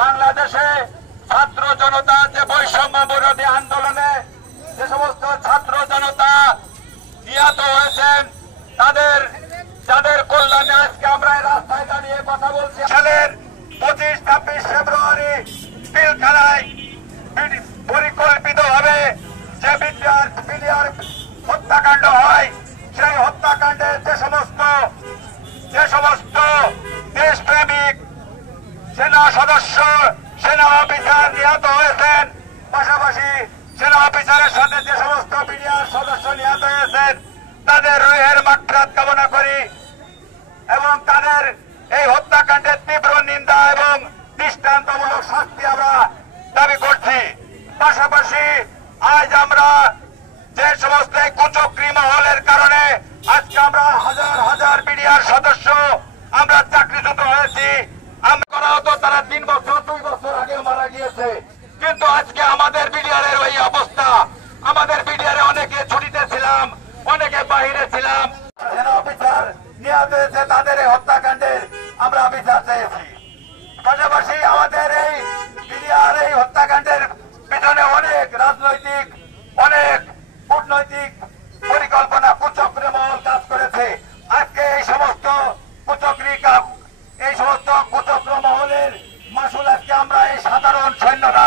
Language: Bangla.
বাংলাদেশে ছাত্র জনতা যে বৈষম্য বিরোধী আন্দোলনে যে সমস্ত ছাত্র জনতা নিহত হয়েছেন যাদের কল্যাণে আজকে আমরা এই রাস্তায় দাঁড়িয়ে কথা বলছি। সালের 25-26 ফেব্রুয়ারি পিলখানায় পরিকল্পিতভাবে যে বিডিআর হত্যাকাণ্ড হয়, সেই হত্যাকাণ্ডের যে সমস্ত দেশপ্রেমিক সেনা সদস্য সেনা অফিসার নিহত হয়েছেন, পাশাপাশি সেনা অফিসারের সাথে যে সমস্ত বিডিআর সদস্য নিহত হয়েছেন তাদের রুহের মাগফিরাত কামনা করি এবং তাদের এই হত্যাকাণ্ডের তীব্র নিন্দা এবং দৃষ্টান্তমূলক শাস্তি আমরা দাবি করছি। পাশাপাশি আজ আমরা যে সমস্ত কুচক্রী মহলের কারণে আজকে আমরা হাজার হাজার বিডিআর সদস্য আমরা চাকরিচ্যুত হয়েছি। করা হতো তারা 3 বছর 2 বছর আগে মারা গিয়েছে, কিন্তু আজকে আমাদের বিডিআরের ওই অবস্থা। আমাদের বিডিআরে অনেকে ছুটিতে ছিলাম, অনেকে বাহিরে ছিলাম, সেনা অফিসার নিহত হয়েছে, তাদের এই হত্যাকাণ্ডের আমরা বিচার চেয়েছি। পাশাপাশি আমাদের এই বিডিআর এই হত্যাকাণ্ডের পিছনে অনেক রাজনৈতিক অনেক কূটনৈতিক পরিকল্পনা কুচক্রী মহল কাজ করেছে। আজকে এই সমস্ত কুচক্র মহলের মাসুল আজকে আমরা এই সাধারণ সৈন্যরা